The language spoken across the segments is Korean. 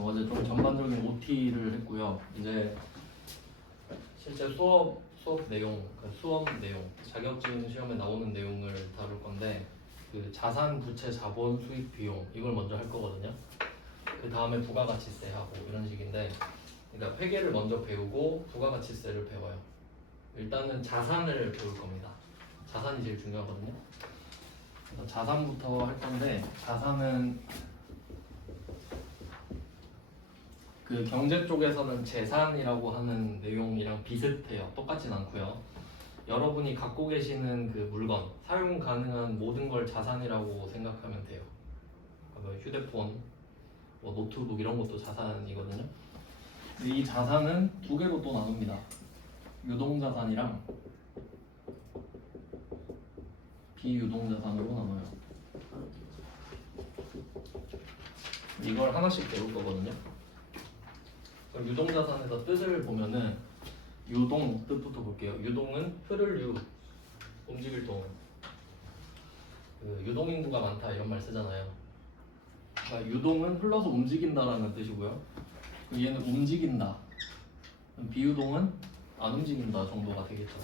어제 좀 전반적인 OT를 했고요. 이제 실제 수업 내용, 수업 내용, 자격증 시험에 나오는 내용을 다룰 건데 그 자산, 부채, 자본, 수익, 비용 이걸 먼저 할 거거든요. 그 다음에 부가가치세 하고 이런 식인데, 그러니까 회계를 먼저 배우고 부가가치세를 배워요. 일단은 자산을 배울 겁니다. 자산이 제일 중요하거든요. 그래서 자산부터 할 건데, 자산은 그 경제 쪽에서는 재산이라고 하는 내용이랑 비슷해요. 똑같진 않고요. 여러분이 갖고 계시는 그 물건, 사용 가능한 모든 걸 자산이라고 생각하면 돼요. 뭐 휴대폰, 뭐 노트북 이런 것도 자산이거든요. 근데 이 자산은 두 개로 또 나눕니다. 유동자산이랑 비유동자산으로 나눠요. 이걸 하나씩 배울 거거든요. 그럼 유동자산에서 뜻을 보면은 유동 뜻부터 볼게요. 유동은 흐를 유, 움직일 동. 그 유동인구가 많다 이런 말 쓰잖아요. 그러니까 유동은 흘러서 움직인다라는 뜻이고요. 얘는 움직인다. 비유동은 안 움직인다 정도가 되겠죠.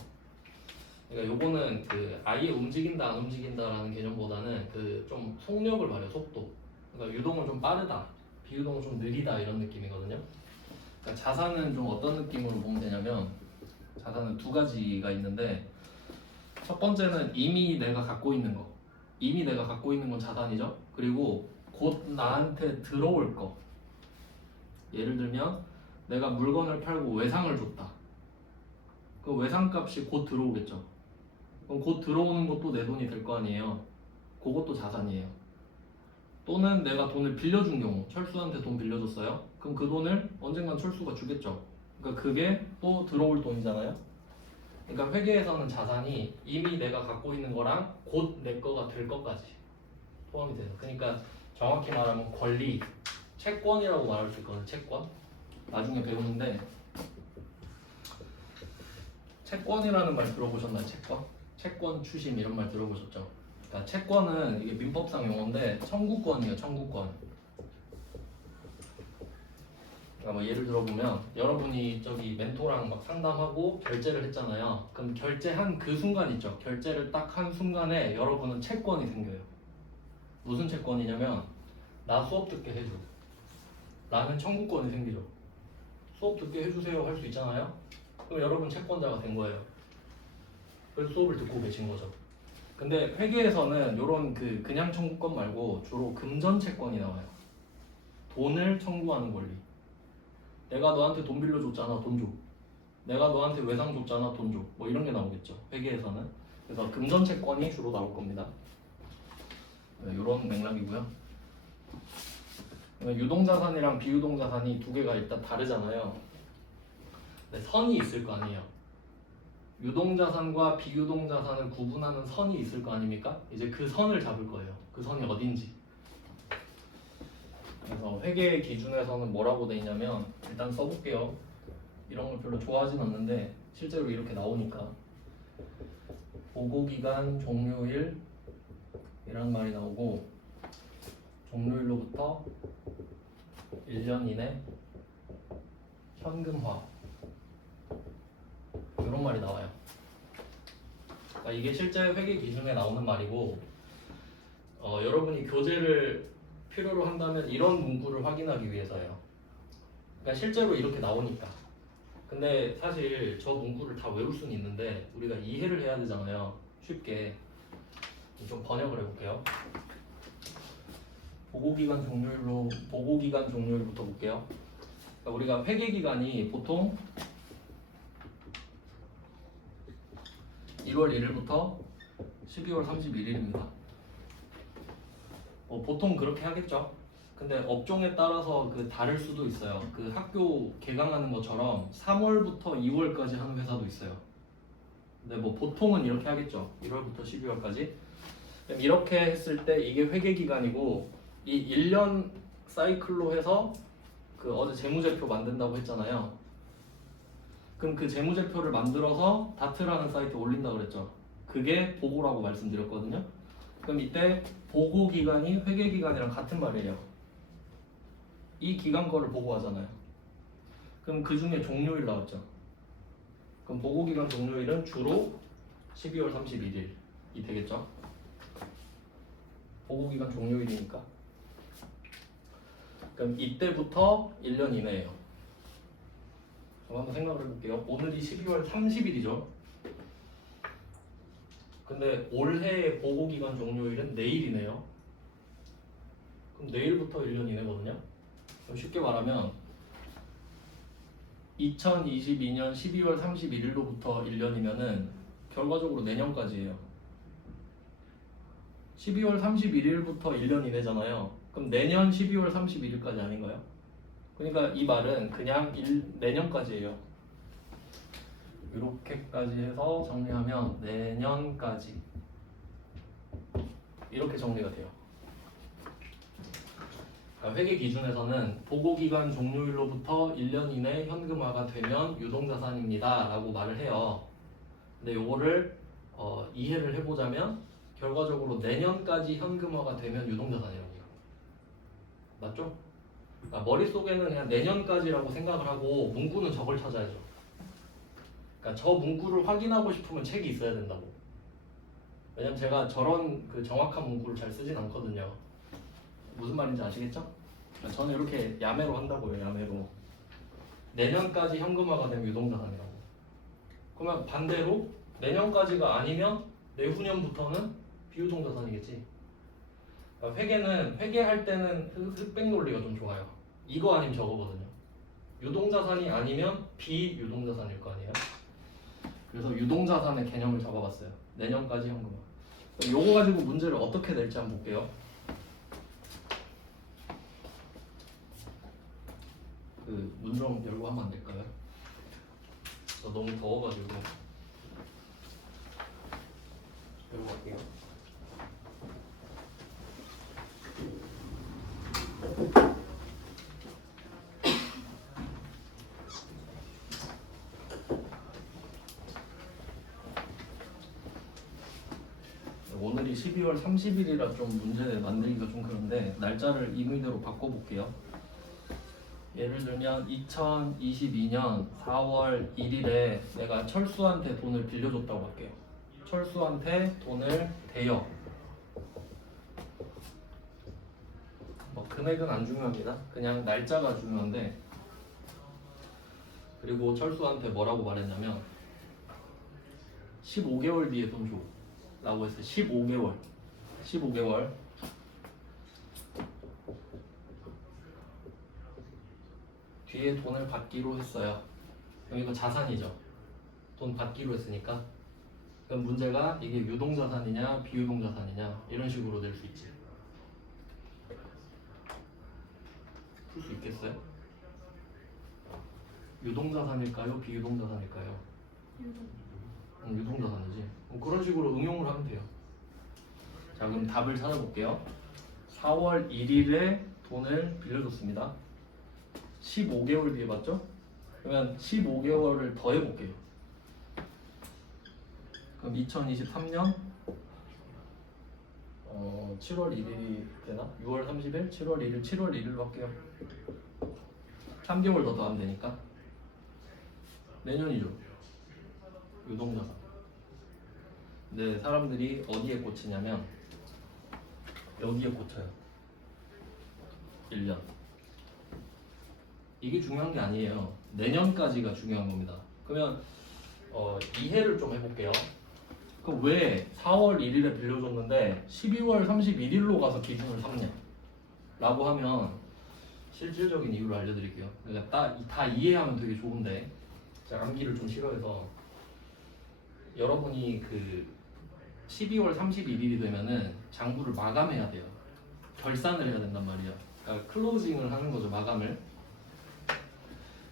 그러니까 요거는 그 아예 움직인다 안 움직인다라는 개념보다는 그 좀 속력을 말해요. 속도. 그러니까 유동은 좀 빠르다, 비유동은 좀 느리다 이런 느낌이거든요. 그러니까 자산은 좀 어떤 느낌으로 보면 되냐면, 자산은 두 가지가 있는데, 첫 번째는 이미 내가 갖고 있는 거. 이미 내가 갖고 있는 건 자산이죠. 그리고 곧 나한테 들어올 거. 예를 들면 내가 물건을 팔고 외상을 줬다. 그 외상값이 곧 들어오겠죠. 그럼 곧 들어오는 것도 내 돈이 될 거 아니에요. 그것도 자산이에요. 또는 내가 돈을 빌려준 경우, 철수한테 돈 빌려줬어요. 그럼 그 돈을 언젠간 철수가 주겠죠. 그러니까 그게 또 들어올 돈이잖아요. 그러니까 회계에서는 자산이 이미 내가 갖고 있는 거랑 곧 내 거가 될 것까지 포함이 돼요. 그러니까 정확히 말하면 권리, 채권이라고 말할 수 있거든요. 채권. 나중에 배우는데, 채권이라는 말 들어보셨나요? 채권? 채권 추심 이런 말 들어보셨죠? 그러니까 채권은 이게 민법상 용어인데 청구권이에요. 청구권. 그러니까 뭐 예를 들어보면 여러분이 저기 멘토랑 막 상담하고 결제를 했잖아요. 그럼 결제한 그 순간 있죠. 결제를 딱 한 순간에 여러분은 채권이 생겨요. 무슨 채권이냐면 나 수업 듣게 해줘 라는 청구권이 생기죠. 수업 듣게 해주세요 할 수 있잖아요. 그럼 여러분 채권자가 된 거예요. 그래서 수업을 듣고 계신 거죠. 근데 회계에서는 이런 그냥 청구권 말고 주로 금전 채권이 나와요. 돈을 청구하는 권리. 내가 너한테 돈 빌려줬잖아, 돈 줘. 내가 너한테 외상 줬잖아, 돈 줘. 뭐 이런 게 나오겠죠, 회계에서는. 그래서 금전 채권이 주로 나올 겁니다. 이런 맥락이고요. 유동자산이랑 비유동자산이 두 개가 일단 다르잖아요. 근데 선이 있을 거 아니에요. 유동자산과 비유동자산을 구분하는 선이 있을 거 아닙니까? 이제 그 선을 잡을 거예요. 그 선이 어딘지. 그래서 회계 기준에서는 뭐라고 돼 있냐면, 일단 써볼게요. 이런 걸 별로 좋아하진 않는데 실제로 이렇게 나오니까, 보고기간 종료일 이라는 말이 나오고, 종료일로부터 1년 이내 현금화 이런 말이 나와요. 그러니까 이게 실제 회계 기준에 나오는 말이고, 여러분이 교재를 필요로 한다면 이런 문구를 확인하기 위해서예요. 그러니까 실제로 이렇게 나오니까. 근데 사실 저 문구를 다 외울 수는 있는데 우리가 이해를 해야 되잖아요. 쉽게. 좀 번역을 해볼게요. 보고기간 종료일부터 볼게요. 그러니까 우리가 회계 기간이 보통 1월 1일부터 12월 31일입니다. 보통 그렇게 하겠죠. 근데 업종에 따라서 다를 수도 있어요. 그 학교 개강하는 것처럼 3월부터 2월까지 하는 회사도 있어요. 근데 뭐 보통은 이렇게 하겠죠. 1월부터 12월까지. 이렇게 했을 때 이게 회계 기간이고, 이 1년 사이클로 해서 어제 재무제표 만든다고 했잖아요. 그럼 그 재무제표를 만들어서 다트라는 사이트에 올린다고 그랬죠. 그게 보고라고 말씀드렸거든요. 그럼 이때 보고 기간이 회계 기간이랑 같은 말이에요. 이 기간 거를 보고하잖아요. 그럼 그 중에 종료일 나왔죠. 그럼 보고기간 종료일은 주로 12월 31일이 되겠죠. 보고기간 종료일이니까. 그럼 이때부터 1년 이내예요. 저 한번 생각을 해볼게요. 오늘이 12월 30일이죠. 근데 올해의 보고기간 종료일은 내일이네요. 그럼 내일부터 1년 이내거든요. 그럼 쉽게 말하면 2022년 12월 31일로부터 1년이면은 결과적으로 내년까지예요. 12월 31일부터 1년 이내잖아요. 그럼 내년 12월 31일까지 아닌가요? 그러니까 이 말은 그냥 내년까지예요. 이렇게까지 해서 정리하면 내년까지 이렇게 정리가 돼요. 그러니까 회계 기준에서는 보고기간 종료일로부터 1년 이내 현금화가 되면 유동자산입니다 라고 말을 해요. 근데 요거를 이해를 해보자면 결과적으로 내년까지 현금화가 되면 유동자산이라고 해요. 맞죠? 그러니까 머릿속에는 그냥 내년까지라고 생각을 하고 문구는 저걸 찾아야죠. 그러니까 저 문구를 확인하고 싶으면 책이 있어야 된다고. 왜냐면 제가 저런 그 정확한 문구를 잘 쓰진 않거든요. 무슨 말인지 아시겠죠? 그러니까 저는 이렇게 야매로 한다고요. 야매로. 내년까지 현금화가 되면 유동자산이라고. 그러면 반대로 내년까지가 아니면 내후년부터는 비유동자산이겠지. 그러니까 회계는 회계할 때는 흑백 논리가 좀 좋아요. 이거 아니면 저거거든요. 유동자산이 아니면 비유동자산일 거 아니에요. 그래서 유동자산의 개념을 잡아봤어요. 내년까지 현금화. 요거 가지고 문제를 어떻게 낼지 한번 볼게요. 그 문 좀 열고 하면 안 될까요? 저 너무 더워가지고 열고 갈게요. 오늘이 12월 30일이라 좀 문제 만들기가 좀 그런데 날짜를 임의대로 바꿔볼게요. 예를 들면 2022년 4월 1일에 내가 철수한테 돈을 빌려줬다고 할게요. 철수한테 돈을 대여. 뭐 금액은 안 중요합니다. 그냥 날짜가 중요한데, 그리고 철수한테 뭐라고 말했냐면 15개월 뒤에 돈 줘 라고 했어요. 15개월 뒤에 돈을 받기로 했어요. 그럼 이거 자산이죠. 돈 받기로 했으니까. 그럼 문제가 이게 유동자산이냐 비유동자산이냐 이런 식으로 낼 수 있지. 풀 수 있겠어요? 유동자산일까요? 비유동자산일까요? 유동자산이지. 그런 식으로 응용을 하면 돼요. 자, 그럼 답을 찾아볼게요. 4월 1일에 돈을 빌려줬습니다. 15개월 뒤에 받죠? 그러면 15개월을 더 해볼게요. 그럼 2023년 7월 1일이 되나? 6월 30일? 7월 1일? 7월 1일로 할게요. 3개월 더 더하면 되니까 내년이죠. 유동자산. 근데 사람들이 어디에 꽂히냐면 여기에 꽂혀요. 1년. 이게 중요한 게 아니에요. 내년까지가 중요한 겁니다. 그러면 이해를 좀 해볼게요. 그럼 왜 4월 1일에 빌려줬는데 12월 31일로 가서 기준을 삼냐? 라고 하면 실질적인 이유를 알려드릴게요. 그러니까 다 이해하면 되게 좋은데 제가 암기를 좀 싫어해서 여러분이 그 12월 31일이 되면은 장부를 마감해야 돼요. 결산을 해야 된단 말이에요. 그러니까 클로징을 하는 거죠, 마감을.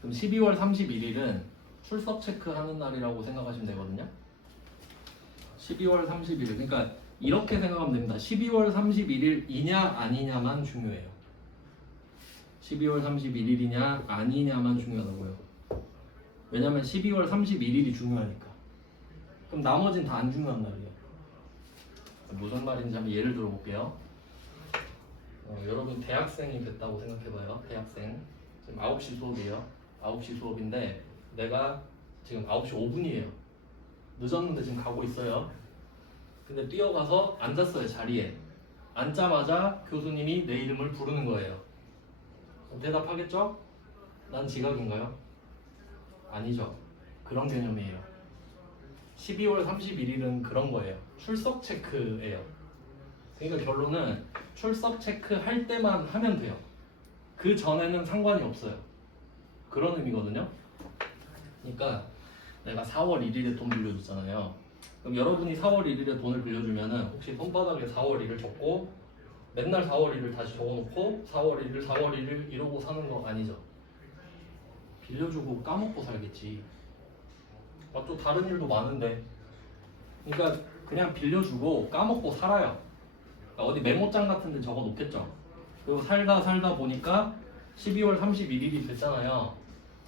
그럼 12월 31일은 출석 체크하는 날이라고 생각하시면 되거든요. 12월 31일. 그러니까 이렇게 생각하면 됩니다. 12월 31일이냐 아니냐만 중요해요. 12월 31일이냐 아니냐만 중요하다고요. 왜냐면 12월 31일이 중요하니까. 그럼 나머지는 다 안 중요한 날이에요. 무슨 말인지 한번 예를 들어볼게요. 여러분 대학생이 됐다고 생각해봐요. 대학생. 지금 9시 수업이에요. 9시 수업인데 내가 지금 9시 5분이에요. 늦었는데 지금 가고 있어요. 근데 뛰어가서 앉았어요. 자리에. 앉자마자 교수님이 내 이름을 부르는 거예요. 대답하겠죠? 난 지각인가요? 아니죠. 그런 개념이에요. 12월 31일은 그런 거예요. 출석 체크예요. 그러니까 결론은 출석 체크 할 때만 하면 돼요. 그 전에는 상관이 없어요. 그런 의미거든요. 그러니까 내가 4월 1일에 돈 빌려줬잖아요. 그럼 여러분이 4월 1일에 돈을 빌려주면은 혹시 손바닥에 4월 1일 적고 맨날 4월 1일 다시 적어놓고 4월 1일, 4월 1일 이러고 사는 거 아니죠? 빌려주고 까먹고 살겠지. 또 다른 일도 많은데. 그러니까 그냥 빌려주고 까먹고 살아요. 그러니까 어디 메모장 같은 데 적어 놓겠죠. 그리고 살다 보니까 12월 31일이 됐잖아요.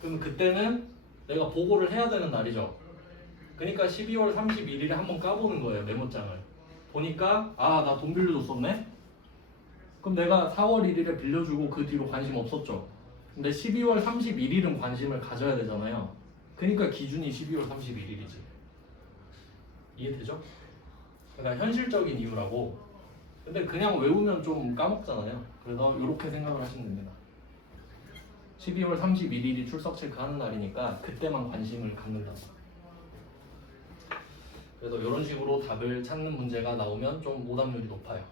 그럼 그때는 내가 보고를 해야 되는 날이죠. 그러니까 12월 31일에 한번 까보는 거예요. 메모장을. 보니까 나 돈 빌려줬었네? 그럼 내가 4월 1일에 빌려주고 그 뒤로 관심 없었죠. 근데 12월 31일은 관심을 가져야 되잖아요. 그러니까 기준이 12월 31일이지. 이해되죠? 그러니까 현실적인 이유라고. 근데 그냥 외우면 좀 까먹잖아요. 그래서 이렇게 생각을 하시면 됩니다. 12월 31일이 출석 체크하는 날이니까 그때만 관심을 갖는다고. 그래서 이런 식으로 답을 찾는 문제가 나오면 좀 오답률이 높아요.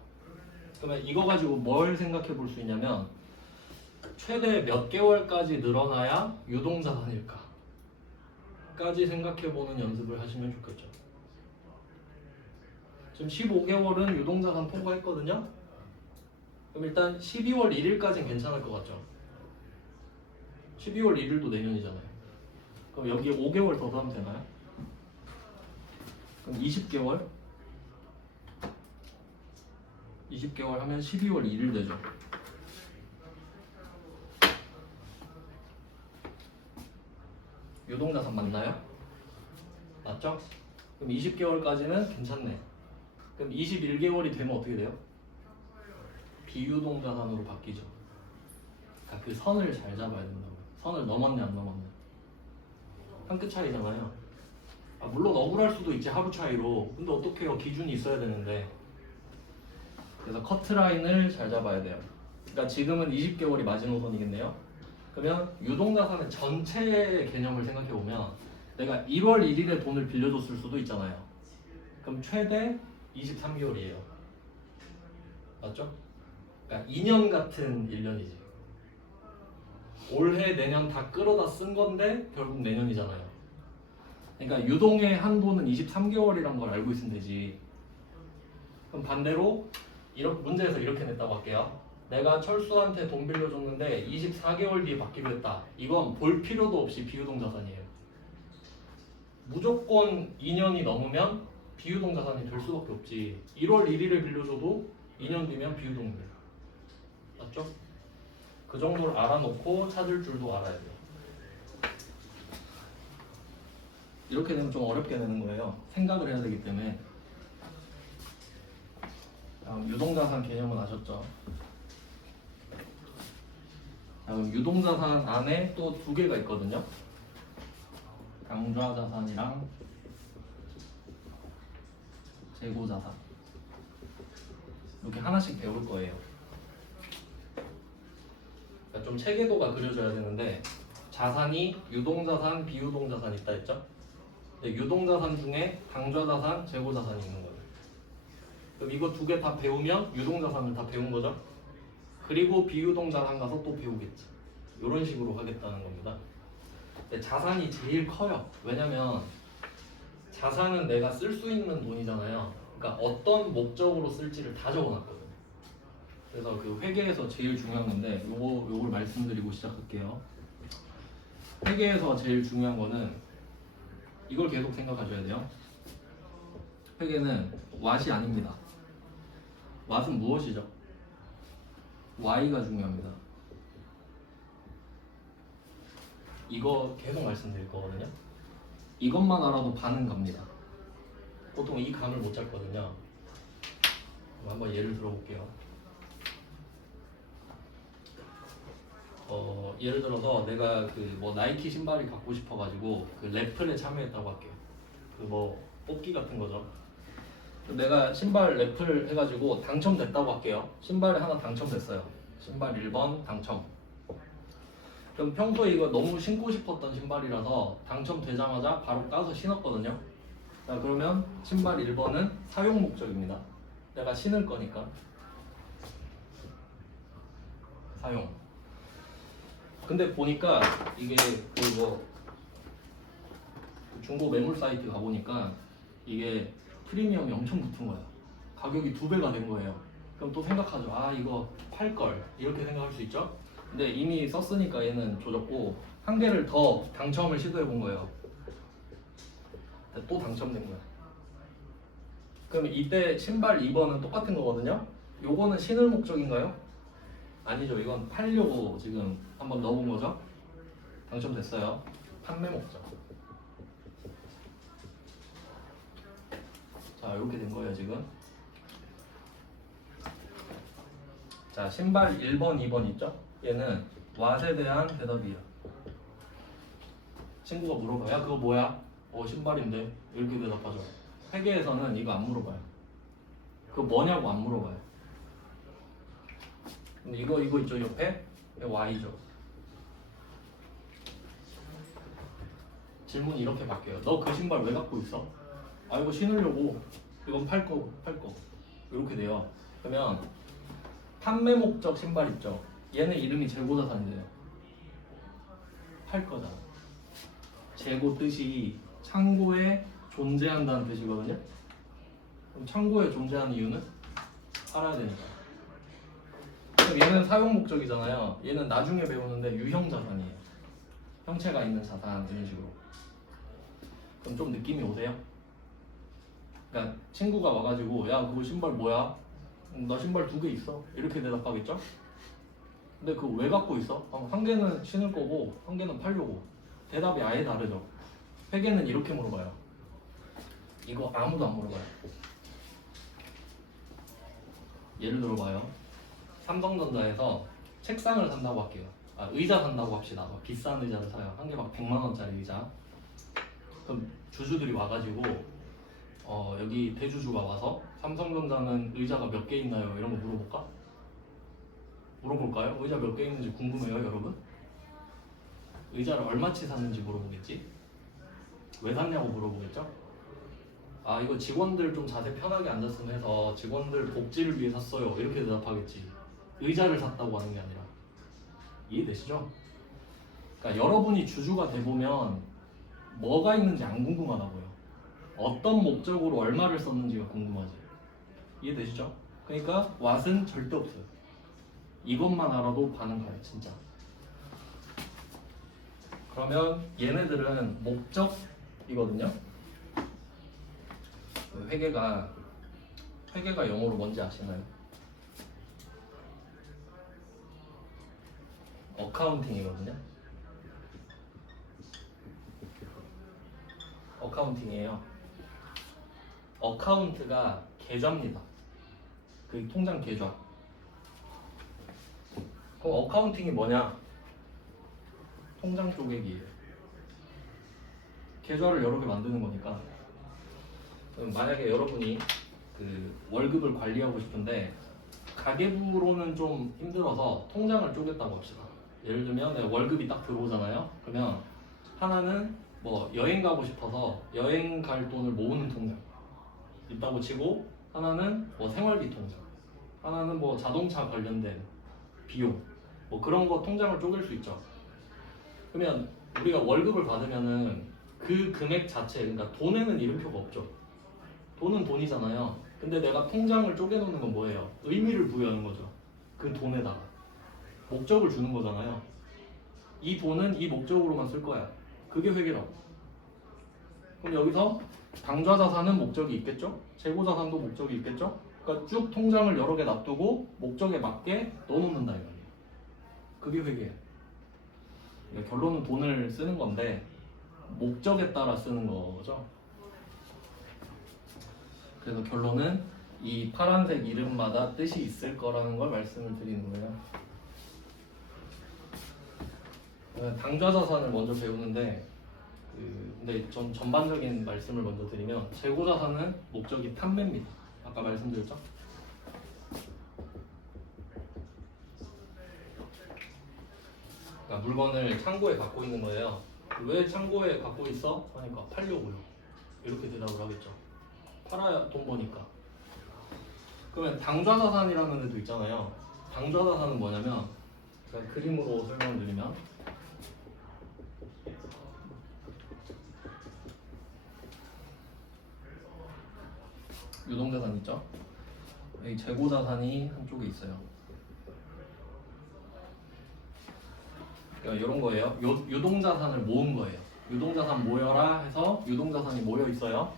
그러면 이거 가지고 뭘 생각해 볼 수 있냐면 최대 몇 개월까지 늘어나야 유동자산일까? 까지 생각해 보는 연습을 하시면 좋겠죠. 지금 15개월은 유동자산 통과했거든요. 그럼 일단 12월 1일까지는 괜찮을 것 같죠. 12월 1일도 내년이잖아요. 그럼 여기에 5개월 더 더하면 되나요? 그럼 20개월? 20개월 하면 12월 1일 되죠. 유동자산 맞나요? 맞죠? 그럼 20개월까지는 괜찮네. 그럼 21개월이 되면 어떻게 돼요? 비유동자산으로 바뀌죠. 그러니까 그 선을 잘 잡아야 된다고. 선을 넘었냐 안 넘었냐. 한 끗 차이잖아요. 물론 억울할 수도 있지 하루 차이로. 근데 어떡해요. 기준이 있어야 되는데. 그래서 커트라인을 잘 잡아야 돼요. 그러니까 지금은 20개월이 마지노선이겠네요. 그러면 유동자산의 전체의 개념을 생각해보면 내가 1월 1일에 돈을 빌려줬을 수도 있잖아요. 그럼 최대 23개월이에요. 맞죠? 그러니까 2년 같은 1년이지. 올해 내년 다 끌어다 쓴 건데 결국 내년이잖아요. 그러니까 유동의 한도는 23개월이란 걸 알고 있으면 되지. 그럼 반대로 문제에서 이렇게 냈다고 할게요. 내가 철수한테 돈 빌려줬는데 24개월 뒤에 받기로 했다. 이건 볼 필요도 없이 비유동자산이에요. 무조건 2년이 넘으면 비유동자산이 될 수밖에 없지. 1월 1일에 빌려줘도 2년 뒤면 비유동입니다. 맞죠? 그 정도를 알아놓고 찾을 줄도 알아야 돼요. 이렇게 되면 좀 어렵게 되는 거예요. 생각을 해야 되기 때문에. 다음 유동자산 개념은 아셨죠? 그럼 유동자산 안에 또 두 개가 있거든요. 당좌자산이랑 재고자산. 이렇게 하나씩 배울 거예요. 그러니까 좀 체계도가 그려져야 되는데 자산이 유동자산, 비유동자산 있다 했죠? 근데 유동자산 중에 당좌자산, 재고자산이 있는 거예요. 그럼 이거 두 개 다 배우면 유동자산을 다 배운 거죠? 그리고 비유동자산 가서 또 배우겠지. 이런 식으로 하겠다는 겁니다. 근데 자산이 제일 커요. 왜냐면 자산은 내가 쓸 수 있는 돈이잖아요. 그러니까 어떤 목적으로 쓸지를 다 적어놨거든요. 그래서 그 회계에서 제일 중요한 건데 요걸 말씀드리고 시작할게요. 회계에서 제일 중요한 거는 이걸 계속 생각하셔야 돼요. 회계는 왓이 아닙니다. 왓은 무엇이죠? Y가 중요합니다. 이거 계속 말씀드릴 거거든요. 이것만 알아도 반은 갑니다. 보통 이 감을 못 잡거든요. 한번 예를 들어볼게요. 예를 들어서 내가 그 뭐 나이키 신발이 갖고 싶어가지고 그 래플에 참여했다고 할게요. 그 뭐 뽑기 같은 거죠. 내가 신발 래플 해가지고 당첨됐다고 할게요. 신발이 하나 당첨됐어요. 신발 1번 당첨. 그럼 평소에 이거 너무 신고 싶었던 신발이라서 당첨되자마자 바로 까서 신었거든요. 자, 그러면 신발 1번은 사용 목적입니다. 내가 신을 거니까 사용. 근데 보니까 이게 그 중고 매물 사이트 가보니까 이게 프리미엄이 엄청 붙은 거야. 가격이 2배가 된 거예요. 그럼 또 생각하죠. 아, 이거 팔걸 이렇게 생각할 수 있죠. 근데 이미 썼으니까 얘는 조졌고 한 개를 더 당첨을 시도해 본 거예요. 또 당첨된 거야. 그럼 이때 신발 2번은 똑같은 거거든요. 요거는 신을 목적인가요? 아니죠. 이건 팔려고 지금 한번 넣어본 거죠. 당첨됐어요. 판매 목적. 자, 이렇게 된 거예요 지금. 자, 신발 1번, 2번 있죠? 얘는 what에 대한 대답이에요. 친구가 물어봐요. 야, 그거 뭐야? 신발인데. 이렇게 대답하죠. 회계에서는 이거 안 물어봐요. 그거 뭐냐고 안 물어봐요. 근데 이거 있죠 옆에? y죠. 질문이 이렇게 바뀌어요. 너 그 신발 왜 갖고 있어? 아, 이거 신으려고. 이건 팔 거. 이렇게 돼요. 그러면 판매 목적 신발 있죠? 얘는 이름이 재고자산이래요. 팔 거잖아. 재고 뜻이 창고에 존재한다는 뜻이거든요. 그럼 창고에 존재하는 이유는 팔아야 되니까. 그럼 얘는 사용 목적이잖아요. 얘는 나중에 배우는데 유형 자산이에요. 형체가 있는 자산 이런 식으로. 그럼 좀 느낌이 오세요? 그러니까 친구가 와가지고 야, 그거 신발 뭐야? 나 신발 2개 있어. 이렇게 대답하겠죠? 근데 그거 왜 갖고 있어? 한 개는 신을 거고 한 개는 팔려고. 대답이 아예 다르죠. 회계는 이렇게 물어봐요. 이거 아무도 안 물어봐요. 예를 들어봐요. 삼성전자에서 책상을 산다고 할게요. 의자 산다고 합시다. 비싼 의자를 사요. 한 개 막 100만 원짜리 의자. 그럼 주주들이 와가지고 여기 대주주가 와서 삼성전자는 의자가 몇 개 있나요? 이런 거 물어볼까? 물어볼까요? 의자 몇 개 있는지 궁금해요, 여러분? 의자를 얼마치 샀는지 물어보겠지? 왜 샀냐고 물어보겠죠? 아, 이거 직원들 좀 자세 편하게 앉았으면 해서 직원들 복지를 위해 샀어요. 이렇게 대답하겠지. 의자를 샀다고 하는 게 아니라. 이해되시죠? 그러니까 여러분이 주주가 돼보면 뭐가 있는지 안 궁금하다고요. 어떤 목적으로 얼마를 썼는지가 궁금하지. 이해되시죠? 그러니까 what은 절대 없어요. 이것만 알아도 반은 가요, 진짜. 그러면 얘네들은 목적이거든요. 회계가 영어로 뭔지 아시나요? 어카운팅이거든요. 어카운팅이에요. 어카운트가 계좌입니다. 그 통장 계좌. 그럼 어카운팅이 뭐냐? 통장 쪼개기예요. 계좌를 여러 개 만드는 거니까. 그럼 만약에 여러분이 그 월급을 관리하고 싶은데 가계부로는 좀 힘들어서 통장을 쪼갰다고 합시다. 예를 들면 내가 월급이 딱 들어오잖아요. 그러면 하나는 뭐 여행 가고 싶어서 여행 갈 돈을 모으는 통장 있다고 치고, 하나는 뭐 생활비 통장, 하나는 뭐 자동차 관련된 비용, 뭐 그런 거 통장을 쪼갤 수 있죠. 그러면 우리가 월급을 받으면은 그 금액 자체, 그러니까 돈에는 이름표가 없죠. 돈은 돈이잖아요. 근데 내가 통장을 쪼개놓는 건 뭐예요? 의미를 부여하는 거죠. 그 돈에다가 목적을 주는 거잖아요. 이 돈은 이 목적으로만 쓸 거야. 그게 회계라고. 그럼 여기서 당좌자산은 목적이 있겠죠? 재고자산도 목적이 있겠죠? 그러니까 쭉 통장을 여러 개 놔두고 목적에 맞게 넣어놓는다 이거예요. 그게 회계예요. 그러니까 결론은 돈을 쓰는 건데 목적에 따라 쓰는 거죠. 그래서 결론은 이 파란색 이름마다 뜻이 있을 거라는 걸 말씀을 드리는 거예요. 당좌 자산을 먼저 배우는데 근데 좀 전반적인 말씀을 먼저 드리면 재고 자산은 목적이 판매입니다. 아까 말씀드렸죠? 그러니까 물건을 창고에 갖고 있는 거예요. 왜 창고에 갖고 있어? 하니까 팔려고요. 이렇게 대답을 하겠죠. 팔아야 돈 버니까. 그러면 당좌 자산이라는 애도 있잖아요. 당좌 자산은 뭐냐면 제가 그림으로 설명을 드리면 유동자산 있죠? 여기 재고자산이 한쪽에 있어요. 그러니까 이런 거예요. 유동자산을 모은 거예요. 유동자산 모여라 해서 유동자산이 모여 있어요.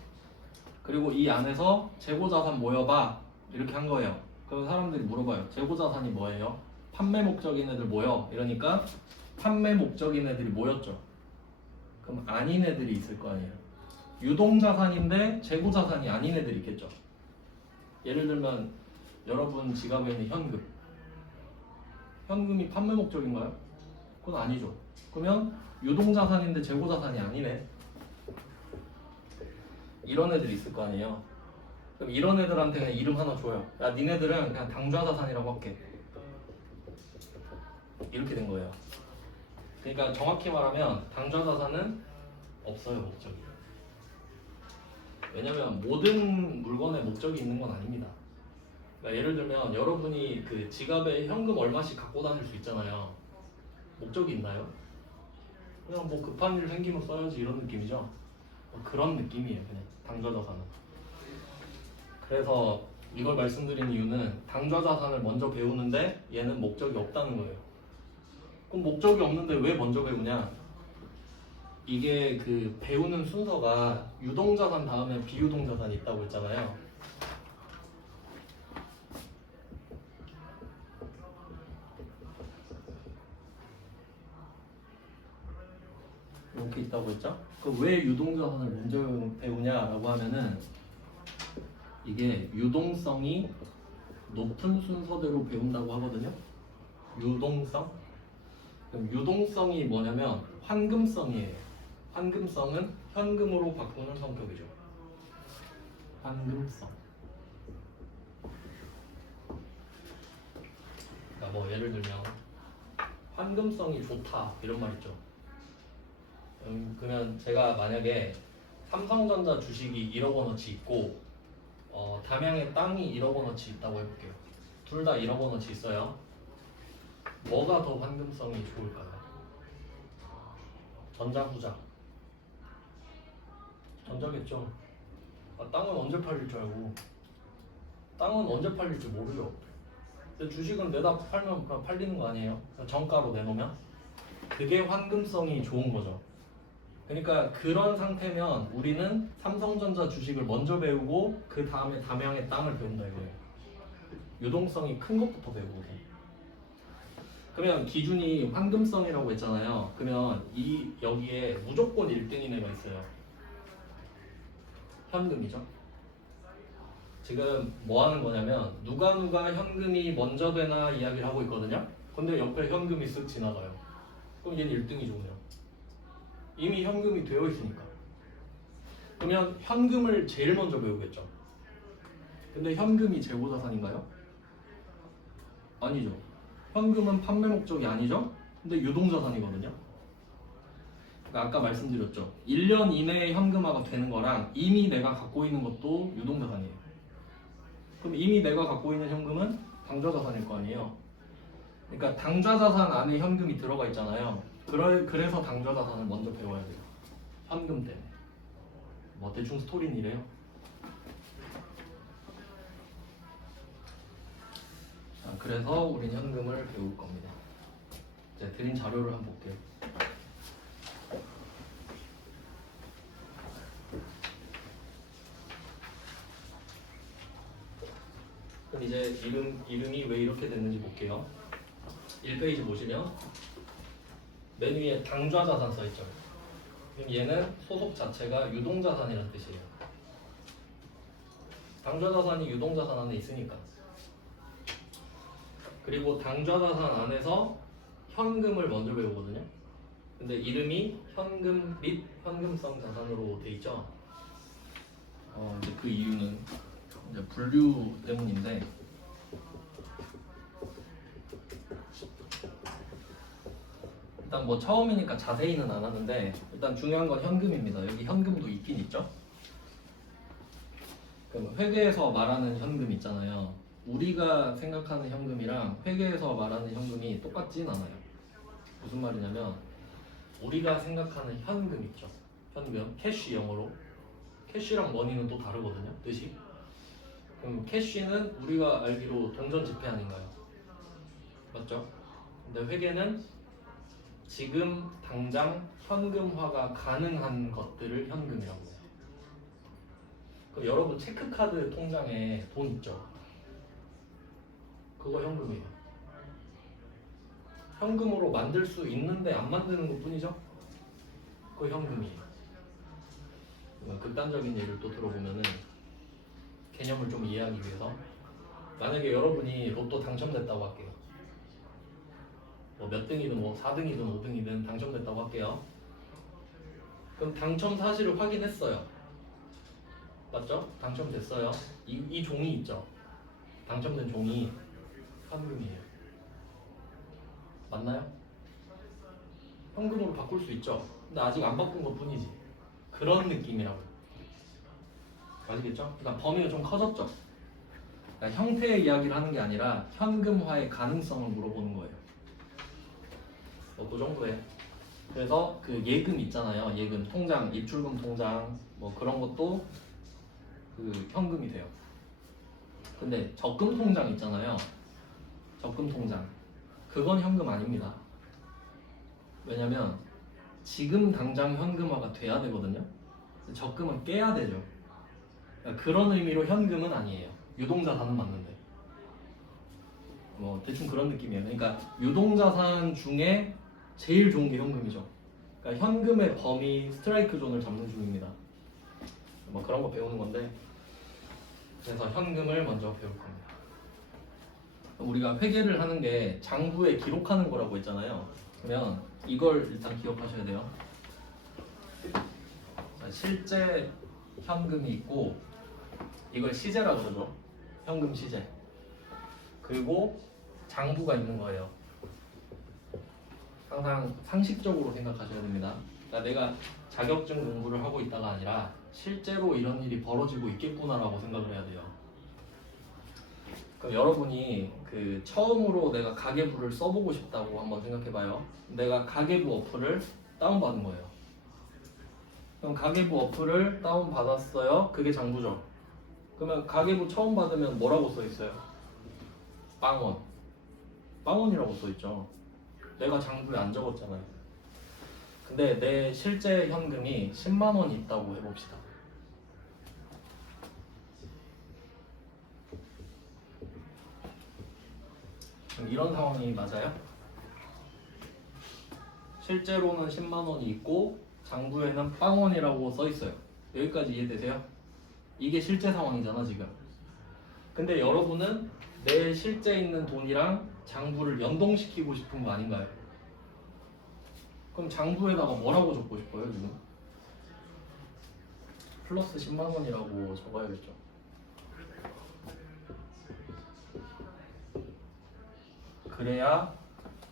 그리고 이 안에서 재고자산 모여봐 이렇게 한 거예요. 그럼 사람들이 물어봐요. 재고자산이 뭐예요? 판매 목적인 애들 모여. 이러니까 판매 목적인 애들이 모였죠. 그럼 아닌 애들이 있을 거 아니에요. 유동자산인데 재고자산이 아닌 애들이 있겠죠. 예를 들면 여러분 지갑에 있는 현금. 현금이 판매 목적인가요? 그건 아니죠. 그러면 유동자산인데 재고자산이 아니네. 이런 애들이 있을 거 아니에요. 그럼 이런 애들한테 그냥 이름 하나 줘요. 야, 니네들은 그냥 당좌자산이라고 할게. 이렇게 된 거예요. 그러니까 정확히 말하면 당좌자산은 없어요, 목적이. 왜냐면 모든 물건에 목적이 있는 건 아닙니다. 그러니까 예를 들면 여러분이 그 지갑에 현금 얼마씩 갖고 다닐 수 있잖아요. 목적이 있나요? 그냥 뭐 급한 일 생기면 써야지 이런 느낌이죠. 그런 느낌이에요, 그냥 당좌자산은. 그래서 이걸 말씀드린 이유는 당좌자산을 먼저 배우는데 얘는 목적이 없다는 거예요. 그럼 목적이 없는데 왜 먼저 배우냐? 이게 그 배우는 순서가 유동자산 다음에 비유동자산이 있다고 했잖아요. 이렇게 있다고 했죠? 그럼 왜 유동자산을 먼저 배우냐라고 하면은 이게 유동성이 높은 순서대로 배운다고 하거든요. 유동성. 그럼 유동성이 뭐냐면 환금성이에요. 환금성은 현금으로 바꾸는 성격이죠. 환금성. 그러니까 뭐 예를 들면 환금성이 좋다 이런 말 있죠. 그러면 제가 만약에 삼성전자 주식이 1억 원어치 있고 담양에 땅이 1억 원어치 있다고 해볼게요. 둘 다 1억 원어치 있어요. 뭐가 더 환금성이 좋을까요? 전자 후자. 전자겠죠. 땅은 언제 팔릴 줄 알고. 땅은 언제 팔릴지 모르죠. 근데 주식은 내다 팔면 그냥 팔리는 거 아니에요? 정가로 내놓으면 그게 환금성이 좋은 거죠. 그러니까 그런 상태면 우리는 삼성전자 주식을 먼저 배우고 그 다음에 담양의 땅을 배운다 이거예요. 유동성이 큰 것부터 배우고. 그러면 기준이 환금성이라고 했잖아요. 그러면 여기에 무조건 1등인 애가 있어요. 현금이죠. 지금 뭐 하는 거냐면 누가 현금이 먼저 되나 이야기를 하고 있거든요. 근데 옆에 현금이 쓱 지나가요. 그럼 얘는 1등이죠 그냥. 이미 현금이 되어 있으니까. 그러면 현금을 제일 먼저 배우겠죠. 근데 현금이 재고자산인가요? 아니죠. 현금은 판매 목적이 아니죠. 근데 유동자산이거든요. 그러니까 아까 말씀드렸죠. 1년 이내에 현금화가 되는 거랑 이미 내가 갖고 있는 것도 유동자산이에요. 그럼 이미 내가 갖고 있는 현금은 당좌자산일 거 아니에요. 그러니까 당좌자산 안에 현금이 들어가 있잖아요. 그래서 당좌자산을 먼저 배워야 돼요. 현금 때문에. 뭐 대충 스토리는 이래요. 자, 그래서 우린 현금을 배울 겁니다. 이제 드린 자료를 한번 볼게요. 그럼 이제 이름이 왜 이렇게 됐는지 볼게요. 1페이지 보시면 맨 위에 당좌자산 써있죠. 그럼 얘는 소속 자체가 유동자산이라는 뜻이에요. 당좌자산이 유동자산 안에 있으니까. 그리고 당좌자산 안에서 현금을 먼저 배우거든요. 근데 이름이 현금 및 현금성 자산으로 돼 있죠. 이제 그 이유는 이제 분류 때문인데, 일단 뭐 처음이니까 자세히는 안 하는데 일단 중요한 건 현금입니다. 여기 현금도 있긴 있죠. 그럼 회계에서 말하는 현금 있잖아요. 우리가 생각하는 현금이랑 회계에서 말하는 현금이 똑같진 않아요. 무슨 말이냐면 우리가 생각하는 현금 있죠. 현금, 캐시 영어로. 캐시랑 머니는 또 다르거든요. 뜻이. 그럼 캐시는 우리가 알기로 동전 지폐 아닌가요? 맞죠? 근데 회계는 지금 당장 현금화가 가능한 것들을 현금이라고 해요. 그럼 여러분 체크카드 통장에 돈 있죠? 그거 현금이에요. 현금으로 만들 수 있는데 안 만드는 것 뿐이죠? 그거 현금이에요. 극단적인 예를 또 들어보면은 개념을 좀 이해하기 위해서 만약에 여러분이 로또 당첨됐다고 할게요. 뭐 몇 등이든 뭐 4등이든 5등이든 당첨됐다고 할게요. 그럼 당첨 사실을 확인했어요. 맞죠? 당첨됐어요. 이 종이 있죠? 당첨된 종이 현금이에요. 맞나요? 현금으로 바꿀 수 있죠. 근데 아직 안 바꾼 것 뿐이지. 그런 느낌이라고. 아시겠죠? 그러니까 범위가 좀 커졌죠. 그러니까 형태의 이야기를 하는 게 아니라 현금화의 가능성을 물어보는 거예요. 그 정도에. 그래서 그 예금 있잖아요. 예금 통장, 입출금 통장 뭐 그런 것도 그 현금이 돼요. 근데 적금 통장 있잖아요. 적금 통장. 그건 현금 아닙니다. 왜냐면 지금 당장 현금화가 돼야 되거든요. 적금은 깨야 되죠. 그러니까 그런 의미로 현금은 아니에요. 유동자산은 맞는데. 뭐 대충 그런 느낌이에요. 그러니까 유동자산 중에 제일 좋은 게 현금이죠. 그러니까 현금의 범위 스트라이크 존을 잡는 중입니다. 뭐 그런 거 배우는 건데, 그래서 현금을 먼저 배울 겁니다. 우리가 회계를 하는 게 장부에 기록하는 거라고 했잖아요. 그러면 이걸 일단 기억하셔야 돼요. 자, 실제 현금이 있고 이걸 시제라고 그러죠. 현금 시제. 그리고 장부가 있는 거예요. 항상 상식적으로 생각하셔야 됩니다. 그러니까 내가 자격증 공부를 하고 있다가 아니라 실제로 이런 일이 벌어지고 있겠구나라고 생각을 해야 돼요. 그럼 여러분이 그 처음으로 내가 가계부를 써보고 싶다고 한번 생각해봐요. 내가 가계부 어플을 다운받은 거예요. 그럼 가계부 어플을 다운받았어요. 그게 장부죠. 그러면 가계부 처음 받으면 뭐라고 써있어요? 빵원. 빵원이라고 써있죠. 내가 장부에 안 적었잖아요. 근데 내 실제 현금이 10만 원이 있다고 해봅시다. 그럼 이런 상황이 맞아요? 실제로는 10만 원이 있고 장부에는 빵원이라고 써있어요. 여기까지 이해되세요? 이게 실제 상황이잖아 지금. 근데 여러분은 내 실제 있는 돈이랑 장부를 연동시키고 싶은 거 아닌가요? 그럼 장부에다가 뭐라고 적고 싶어요 지금? 플러스 10만 원이라고 적어야겠죠. 그래야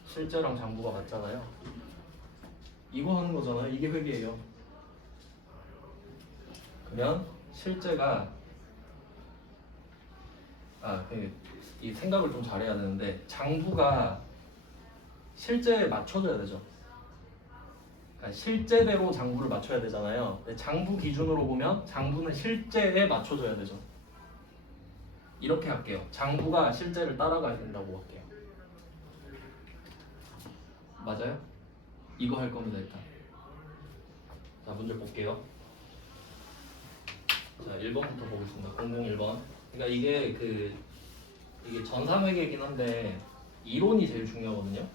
실제랑 장부가 맞잖아요. 이거 하는 거잖아요. 이게 회계예요. 그러면 실제가 이 생각을 좀 잘해야 되는데 장부가 실제에 맞춰져야 되죠. 그러니까 실제대로 장부를 맞춰야 되잖아요. 근데 장부 기준으로 보면 장부는 실제에 맞춰져야 되죠. 이렇게 할게요. 장부가 실제를 따라가야 된다고 할게요. 맞아요? 이거 할 겁니다 일단. 자 문제 볼게요. 자 1번부터 보겠습니다. 001번. 그러니까 이게 전산회계이긴 한데 이론이 제일 중요하거든요.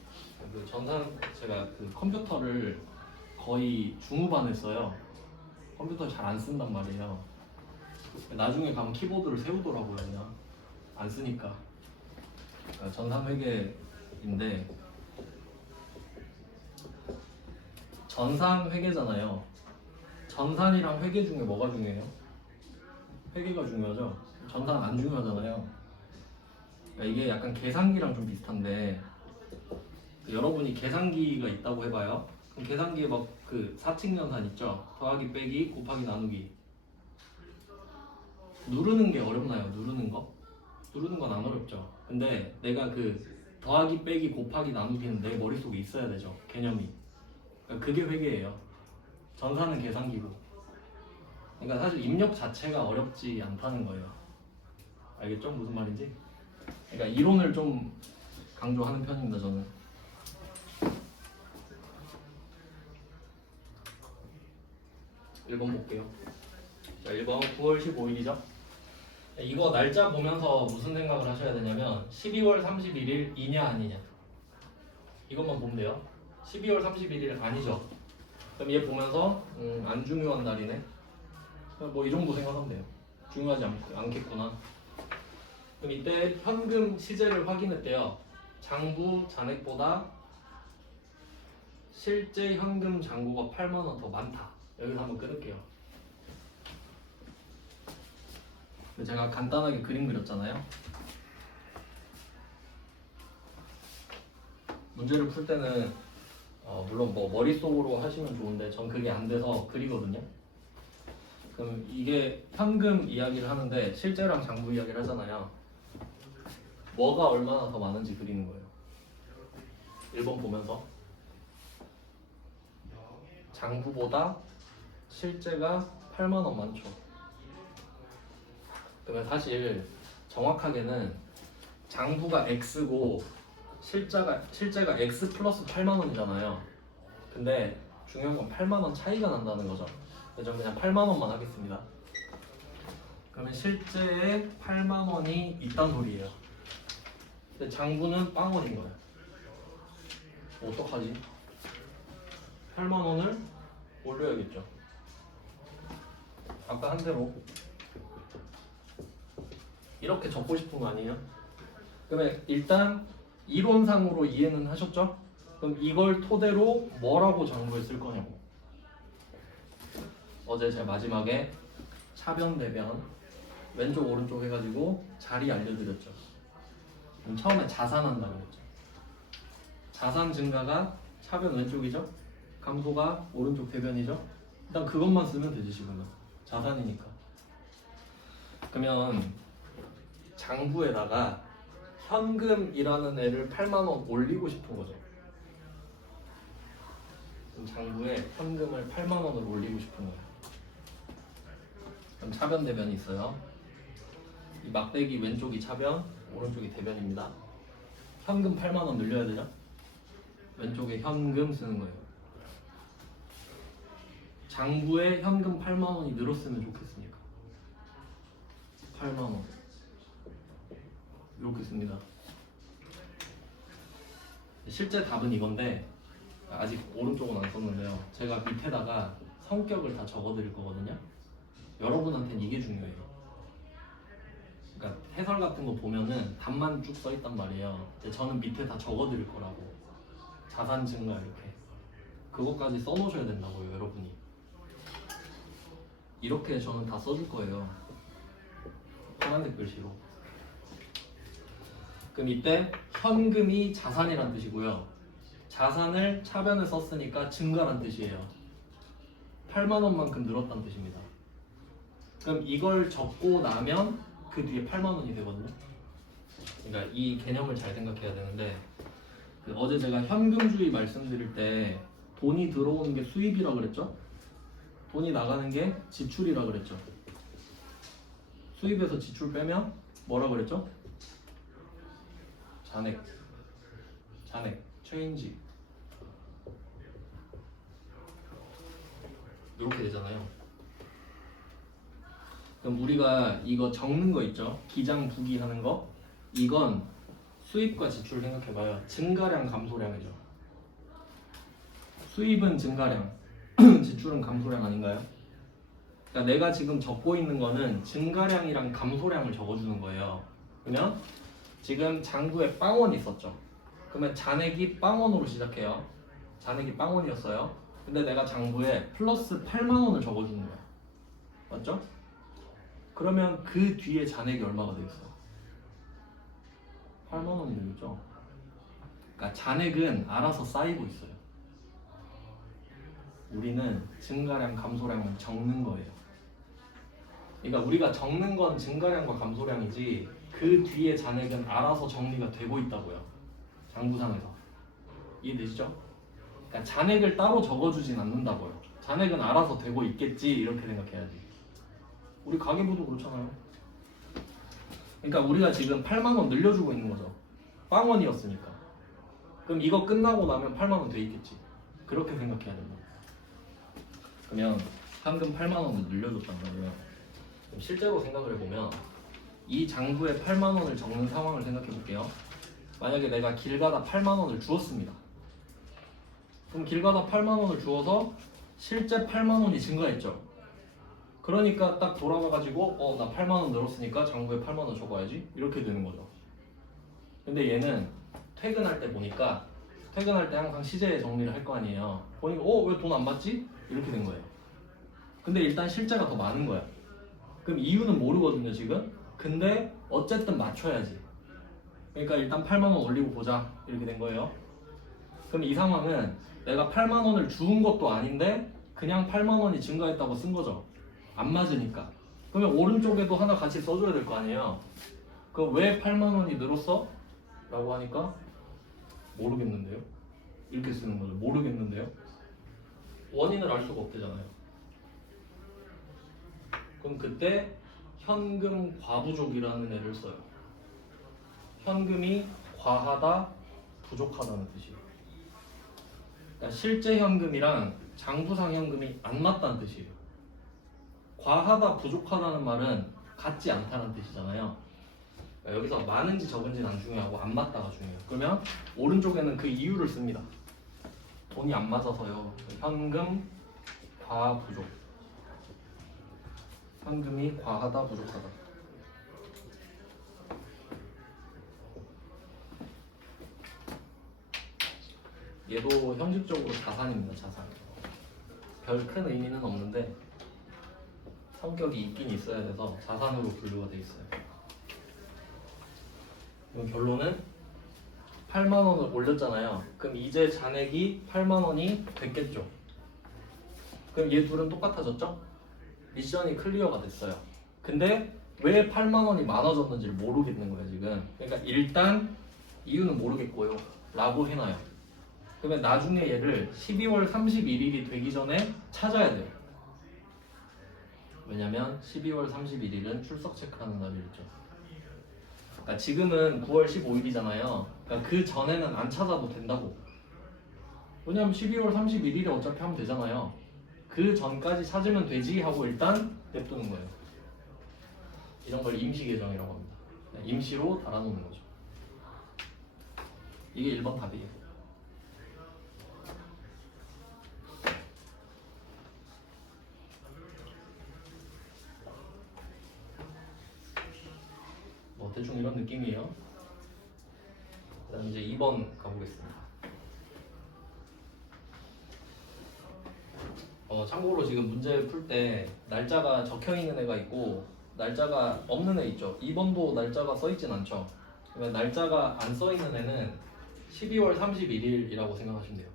그 제가 그 컴퓨터를 거의 중후반에 써요. 컴퓨터 잘 안 쓴단 말이에요. 나중에 가면 키보드를 세우더라고요. 그냥 안 쓰니까. 그러니까 전산회계인데 전산 회계잖아요. 전산이랑 회계 중에 뭐가 중요해요? 회계가 중요하죠. 전산 안 중요하잖아요. 그러니까 이게 약간 계산기랑 좀 비슷한데 여러분이 계산기가 있다고 해봐요. 그럼 계산기에 막 그 사칙연산 있죠. 더하기 빼기 곱하기 나누기. 누르는 게 어렵나요? 누르는 거? 누르는 건 안 어렵죠. 근데 내가 그 더하기 빼기 곱하기 나누기는 내 머릿속에 있어야 되죠. 개념이. 그러니까 그게 회계예요. 전산은 계산기고. 그러니까 사실 입력 자체가 어렵지 않다는 거예요. 알겠죠? 무슨 말인지? 그러니까 이론을 좀 강조하는 편입니다, 저는. 1번 볼게요. 자, 1번 9월 15일이죠? 이거 날짜 보면서 무슨 생각을 하셔야 되냐면 12월 31일 이냐 아니냐 이것만 보면 돼요. 12월 31일 아니죠? 그럼 얘 보면서 안 중요한 날이네. 뭐 이 정도 생각하면 돼요. 중요하지 않겠구나. 그럼 이때 현금 시제를 확인했대요. 장부 잔액보다 실제 현금 잔고가 8만 원 더 많다. 여기서 한번 끊을게요. 제가 간단하게 그림 그렸잖아요. 문제를 풀 때는 물론 뭐 머릿속으로 하시면 좋은데 전 그게 안 돼서 그리거든요. 그럼 이게 현금 이야기를 하는데 실제랑 장부 이야기를 하잖아요. 뭐가 얼마나 더 많은지 그리는 거예요. 1번 보면서 장부보다 실제가 8만 원 많죠. 그러면 사실 정확하게는 장부가 X고 실제가 X 플러스 8만 원이잖아요. 근데 중요한 건 8만 원 차이가 난다는 거죠. 그래서 저는 그냥 8만 원만 하겠습니다. 그러면 실제에 8만 원이 있단 소리예요. 근데 장부는 빵원인 거예요. 어떡하지? 8만 원을 올려야겠죠. 아까 한 대로 이렇게 적고 싶은 거 아니에요? 그러면 일단 이론상으로 이해는 하셨죠? 그럼 이걸 토대로 뭐라고 장부에 쓸 거냐고. 어제 제가 마지막에 차변 대변 왼쪽 오른쪽 해가지고 자리 알려드렸죠. 그럼 처음에 자산한다고 했죠. 자산 증가가 차변 왼쪽이죠. 감소가 오른쪽 대변이죠. 일단 그것만 쓰면 되지 지금은. 자산이니까. 그러면 장부에다가 현금이라는 애를 8만 원 올리고 싶은 거죠. 그럼 장부에 현금을 8만 원을 올리고 싶은 거예요. 그럼 차변 대변이 있어요. 이 막대기 왼쪽이 차변, 오른쪽이 대변입니다. 현금 8만 원 늘려야 되죠? 왼쪽에 현금 쓰는 거예요. 장부에 현금 8만 원이 늘었으면 좋겠으니까 8만 원 이렇게 씁니다. 실제 답은 이건데 아직 오른쪽은 안 썼는데요. 제가 밑에다가 성격을 다 적어드릴 거거든요. 여러분한테는 이게 중요해요. 그러니까 해설 같은 거 보면은 답만 쭉 써있단 말이에요. 근데 저는 밑에 다 적어드릴 거라고. 자산 증가 이렇게 그것까지 써놓으셔야 된다고요, 여러분이. 이렇게 저는 다 써줄 거예요. 파란색 글씨로. 그럼 이때 현금이 자산이란 뜻이고요. 자산을 차변에 썼으니까 증가란 뜻이에요. 8만 원만큼 늘었다는 뜻입니다. 그럼 이걸 적고 나면 그 뒤에 8만 원이 되거든요. 그러니까 이 개념을 잘 생각해야 되는데 어제 제가 현금주의 말씀드릴 때 돈이 들어오는 게 수입이라 그랬죠? 돈이 나가는 게 지출이라 그랬죠? 수입에서 지출 빼면 뭐라 그랬죠? 잔액, 체인지 이렇게 되잖아요. 그럼 우리가 이거 적는 거 있죠? 기장 부기 하는 거 이건 수입과 지출 생각해봐요. 증가량 감소량이죠. 수입은 증가량, 지출은 감소량 아닌가요? 그러니까 내가 지금 적고 있는 거는 증가량이랑 감소량을 적어주는 거예요. 그러면 지금 장부에 빵원이 있었죠. 그러면 잔액이 빵원으로 시작해요. 잔액이 빵원이었어요. 근데 내가 장부에 플러스 8만 원을 적어주는 거야. 맞죠? 그러면 그 뒤에 잔액이 얼마가 되겠어? 8만 원이 되겠죠? 그러니까 잔액은 알아서 쌓이고 있어요. 우리는 증가량, 감소량을 적는 거예요. 그러니까 우리가 적는 건 증가량과 감소량이지 그 뒤에 잔액은 알아서 정리가 되고 있다고요. 장부상에서. 이해되시죠? 그러니까 잔액을 따로 적어주진 않는다고요. 잔액은 알아서 되고 있겠지 이렇게 생각해야지. 우리 가계부도 그렇잖아요. 그러니까 우리가 지금 8만 원 늘려주고 있는 거죠. 빵원이었으니까. 그럼 이거 끝나고 나면 8만 원 돼 있겠지. 그렇게 생각해야 된다. 그러면 현금 8만 원을 늘려줬단 말이에요. 그럼 실제로 생각을 해보면 이 장부에 8만 원을 적는 상황을 생각해 볼게요. 만약에 내가 길 가다 8만 원을 주었습니다. 그럼 길 가다 8만 원을 주어서 실제 8만 원이 증가했죠. 그러니까 딱 돌아가가지고 나 8만 원 늘었으니까 장부에 8만 원 적어야지 이렇게 되는 거죠. 근데 얘는 퇴근할 때 보니까 퇴근할 때 항상 시제 정리를 할 거 아니에요. 보니까 왜 돈 안 받지? 이렇게 된 거예요. 근데 일단 실제가 더 많은 거야. 그럼 이유는 모르거든요 지금. 근데 어쨌든 맞춰야지. 그러니까 일단 8만 원 올리고 보자 이렇게 된 거예요. 그럼 이 상황은 내가 8만 원을 주운 것도 아닌데 그냥 8만 원이 증가했다고 쓴 거죠. 안 맞으니까. 그러면 오른쪽에도 하나 같이 써줘야 될 거 아니에요. 그럼 왜 8만 원이 늘었어? 라고 하니까 모르겠는데요. 이렇게 쓰는 거죠. 모르겠는데요. 원인을 알 수가 없대잖아요. 그럼 그때 현금 과부족이라는 애를 써요. 현금이 과하다, 부족하다는 뜻이에요. 그러니까 실제 현금이랑 장부상 현금이 안 맞다는 뜻이에요. 과하다, 부족하다는 말은 같지 않다는 뜻이잖아요. 그러니까 여기서 많은지 적은지는 안 중요하고 안 맞다가 중요해요. 그러면 오른쪽에는 그 이유를 씁니다. 돈이 안 맞아서요. 현금 과 부족. 현금이 과하다, 부족하다. 얘도 형식적으로 자산입니다. 자산. 별 큰 의미는 없는데 성격이 있긴 있어야 돼서 자산으로 분류가 돼 있어요. 그럼 결론은 8만 원을 올렸잖아요. 그럼 이제 잔액이 8만 원이 됐겠죠. 그럼 얘 둘은 똑같아졌죠? 미션이 클리어가 됐어요. 근데 왜 8만 원이 많아졌는지를 모르겠는 거예요 지금. 그러니까 일단 이유는 모르겠고요 라고 해놔요. 그러면 나중에 얘를 12월 31일이 되기 전에 찾아야 돼요. 왜냐면 12월 31일은 출석 체크하는 날이었죠. 그러니까 지금은 9월 15일이잖아요. 그러니까 그 전에는 안 찾아도 된다고. 왜냐면 12월 31일에 어차피 하면 되잖아요. 그 전까지 찾으면 되지 하고 일단 냅두는 거예요. 이런 걸 임시 계정이라고 합니다. 임시로 달아놓는 거죠. 이게 1번 답이에요. 뭐 대충 이런 느낌이에요. 그다음 이제 2번 가보겠습니다. 참고로 지금 문제 풀 때 날짜가 적혀 있는 애가 있고 날짜가 없는 애 있죠. 2번도 날짜가 써 있진 않죠. 그러면 날짜가 안 써 있는 애는 12월 31일이라고 생각하시면 돼요.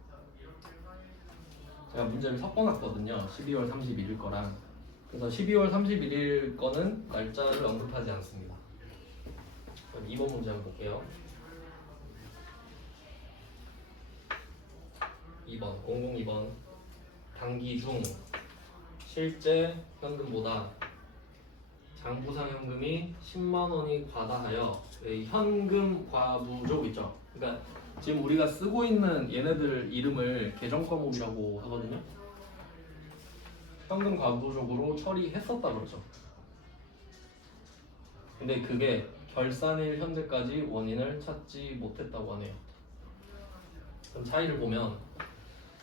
제가 문제를 섞어놨거든요. 12월 31일 거랑. 그래서 12월 31일 거는 날짜를 언급하지 않습니다. 그럼 2번 문제 한번 볼게요. 2번, 002번. 단기 중 실제 현금보다 장부상 현금이 10만 원이 과다하여 현금 과부족 있죠. 그러니까 지금 우리가 쓰고 있는 얘네들 이름을 계정 과목이라고 하거든요. 현금 과부족으로 처리했었다 그러죠. 근데 그게 결산일 현재까지 원인을 찾지 못했다고 하네요. 그럼 차이를 보면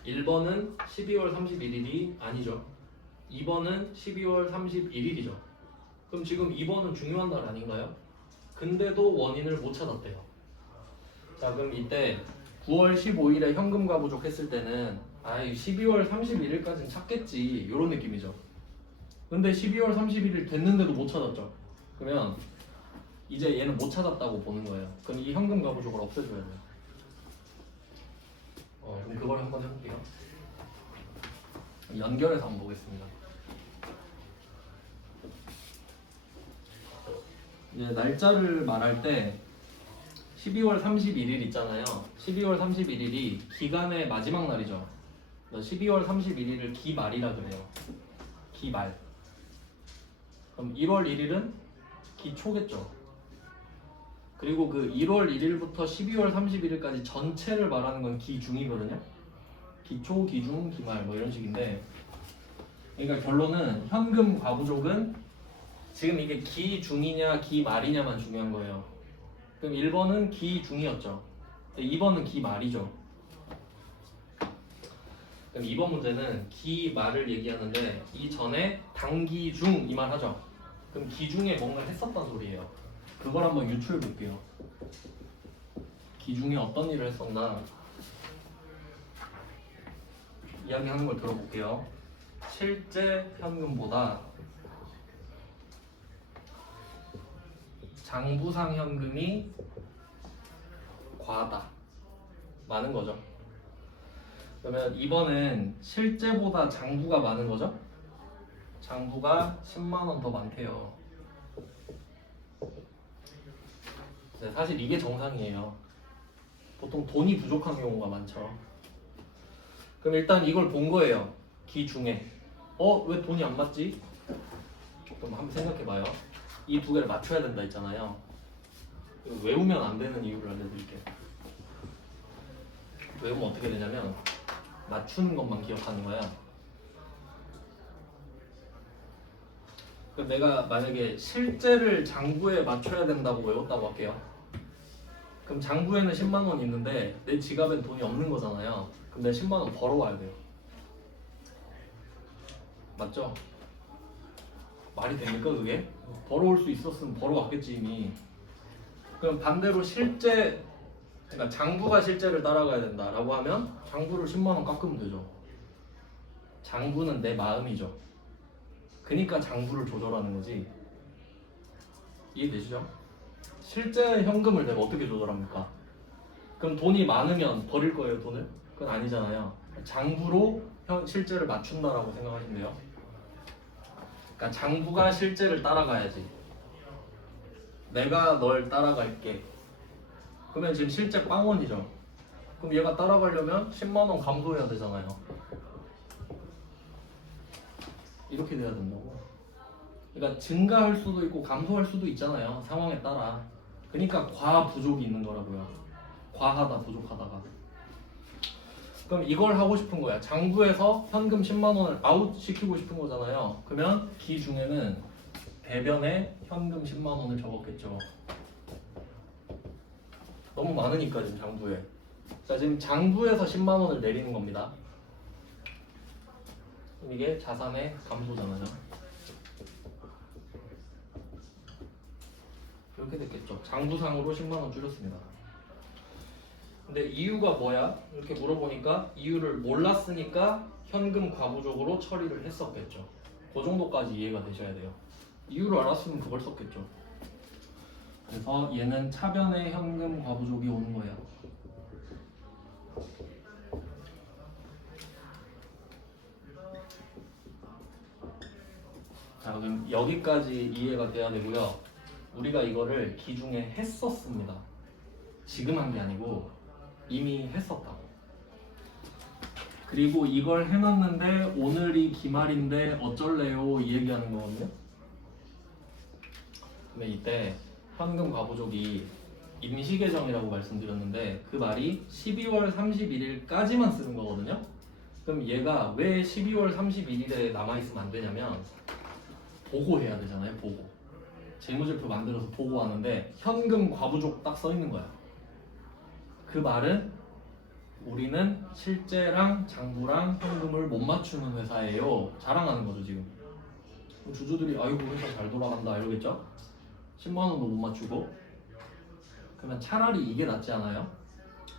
1번은 12월 31일이 아니죠. 2번은 12월 31일이죠. 그럼 지금 2번은 중요한 날 아닌가요? 근데도 원인을 못 찾았대요. 자, 그럼 이때 9월 15일에 현금 과부족 했을 때는 아이 12월 31일까지는 찾겠지 이런 느낌이죠. 근데 12월 31일 됐는데도 못 찾았죠. 그러면 이제 얘는 못 찾았다고 보는 거예요. 그럼 이 현금 가부족을 없애줘야 돼요. 그럼 그걸 한번 해볼게요. 연결해서 한번 보겠습니다. 이제 날짜를 말할 때 12월 31일 있잖아요. 12월 31일이 기간의 마지막 날이죠. 12월 31일을 기말이라 그래요. 기말. 그럼 1월 1일은 기초겠죠. 그리고 그 1월 1일부터 12월 31일까지 전체를 말하는 건 기중이거든요. 기초, 기중, 기말 뭐 이런 식인데, 그러니까 결론은 현금 과부족은 지금 이게 기중이냐 기말이냐만 중요한 거예요. 그럼 1번은 기중이었죠. 2번은 기말이죠. 그럼 2번 문제는 기말을 얘기하는데 이 전에 당기중 이 말 하죠. 그럼 기중에 뭔가 했었단 소리예요. 그걸 한번 유추해 볼게요. 기중에 어떤 일을 했었나 이야기하는 걸 들어볼게요. 실제 현금보다 장부상 현금이 과하다. 많은 거죠. 그러면 2번은 실제보다 장부가 많은 거죠? 장부가 10만 원 더 많대요. 네, 사실 이게 정상이에요. 보통 돈이 부족한 경우가 많죠. 그럼 일단 이걸 본 거예요. 기중에. 왜 돈이 안 맞지? 그럼 한번 생각해봐요. 이 두 개를 맞춰야 된다 했잖아요. 외우면 안 되는 이유를 알려드릴게요. 외우면 어떻게 되냐면 맞추는 것만 기억하는 거야. 그럼 내가 만약에 실제를 장부에 맞춰야 된다고 외웠다고 할게요. 그럼 장부에는 10만 원 있는데 내 지갑엔 돈이 없는 거잖아요. 그럼 내 10만 원 벌어와야 돼요. 맞죠? 말이 됩니까 그게? 벌어올 수 있었으면 벌어왔겠지 이미. 그럼 반대로 그러니까 장부가 실제를 따라가야 된다라고 하면 장부를 10만 원 깎으면 되죠. 장부는 내 마음이죠. 그러니까 장부를 조절하는 거지. 이해되시죠? 실제 현금을 내가 어떻게 조절합니까? 그럼 돈이 많으면 버릴 거예요 돈을? 그건 아니잖아요. 장부로 실제를 맞춘다라고 생각하시면 돼요. 그러니까 장부가 실제를 따라가야지. 내가 널 따라갈게. 그러면 지금 실제 빵원이죠. 그럼 얘가 따라가려면 10만 원 감소해야 되잖아요. 이렇게 돼야 된다고. 그러니까 증가할 수도 있고 감소할 수도 있잖아요. 상황에 따라. 그러니까 과부족이 있는 거라고요. 과하다 부족하다가. 그럼 이걸 하고 싶은 거야. 장부에서 현금 10만 원을 아웃 시키고 싶은 거잖아요. 그러면 기중에는 대변에 현금 10만 원을 적었겠죠. 너무 많으니까 지금 장부에. 자, 지금 장부에서 10만 원을 내리는 겁니다. 그럼 이게 자산의 감소잖아요. 이렇게 됐겠죠. 장부상으로 10만 원 줄였습니다. 근데 이유가 뭐야? 이렇게 물어보니까 이유를 몰랐으니까 현금 과부족으로 처리를 했었겠죠. 그 정도까지 이해가 되셔야 돼요. 이유를 알았으면 그걸 썼겠죠. 그래서 얘는 차변에 현금 과부족이 오는 거예요. 자, 그럼 여기까지 이해가 돼야 되고요. 우리가 이거를 기중에 했었습니다. 지금 한 게 아니고 이미 했었다. 그리고 이걸 해놨는데 오늘이 기말인데 어쩔래요 이 얘기하는 거거든요. 근데 이때 현금 과부족이 임시계정이라고 말씀드렸는데 그 말이 12월 31일까지만 쓰는 거거든요. 그럼 얘가 왜 12월 31일에 남아있으면 안 되냐면 보고해야 되잖아요. 보고. 재무제표 만들어서 보고하는데 현금 과부족 딱 써 있는 거야. 그 말은 우리는 실제랑 장부랑 현금을 못 맞추는 회사예요. 자랑하는 거죠 지금. 주주들이 아이고 회사 잘 돌아간다 이러겠죠? 10만 원도 못 맞추고. 그러면 차라리 이게 낫지 않아요?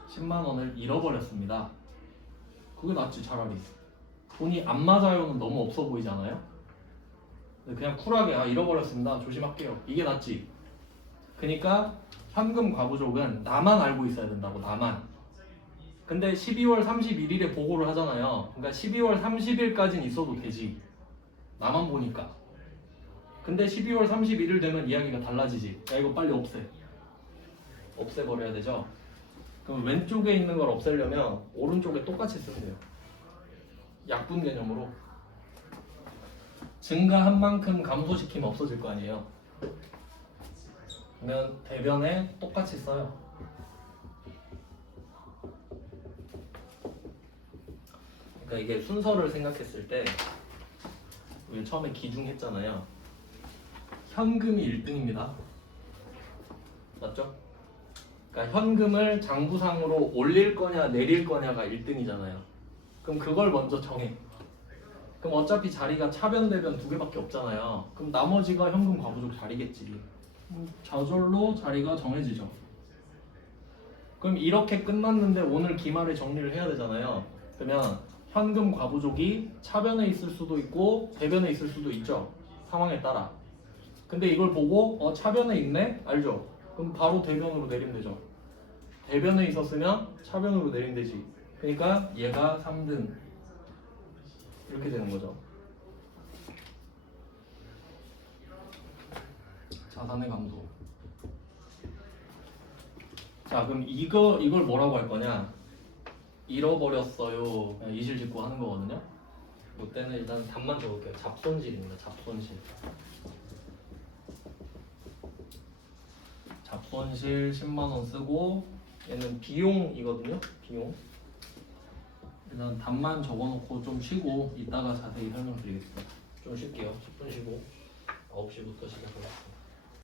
10만 원을 잃어버렸습니다. 그게 낫지 차라리. 돈이 안 맞아요는 너무 없어 보이잖아요. 그냥 쿨하게 잃어버렸습니다. 조심할게요. 이게 낫지. 그러니까 현금 과부족은 나만 알고 있어야 된다고 나만. 근데 12월 31일에 보고를 하잖아요. 그러니까 12월 30일까지는 있어도 되지. 나만 보니까. 근데 12월 31일 되면 이야기가 달라지지. 야 이거 빨리 없애. 없애버려야 되죠. 그럼 왼쪽에 있는 걸 없애려면 오른쪽에 똑같이 쓰면 돼요. 약분 개념으로. 증가한 만큼 감소시키면 없어질 거 아니에요. 그러면 대변에 똑같이 써요. 그러니까 이게 순서를 생각했을 때 우리 처음에 기중했잖아요. 현금이 1등입니다. 맞죠? 그러니까 현금을 장부상으로 올릴 거냐 내릴 거냐가 1등이잖아요. 그럼 그걸 먼저 정해. 그럼 어차피 자리가 차변 대변 두 개밖에 없잖아요. 그럼 나머지가 현금 과부족 자리겠지. 저절로 자리가 정해지죠. 그럼 이렇게 끝났는데 오늘 기말에 정리를 해야 되잖아요. 그러면 현금 과부족이 차변에 있을 수도 있고 대변에 있을 수도 있죠. 상황에 따라. 근데 이걸 보고 차변에 있네? 알죠? 그럼 바로 대변으로 내리면 되죠. 대변에 있었으면 차변으로 내리면 되지. 그러니까 얘가 3등 이렇게 되는 거죠. 자산의 감소. 자 그럼 이걸 뭐라고 할 거냐? 잃어버렸어요. 그냥 이실 짓고 하는 거거든요. 이때는 일단 답만 적을게요. 잡손실입니다. 잡손실. 잡손실 10만원 쓰고 얘는 비용이거든요. 비용. 일단 답만 적어놓고 좀 쉬고 이따가 자세히 설명드리겠습니다. 좀 쉴게요. 10분 쉬고 9시부터 시작하겠습니다.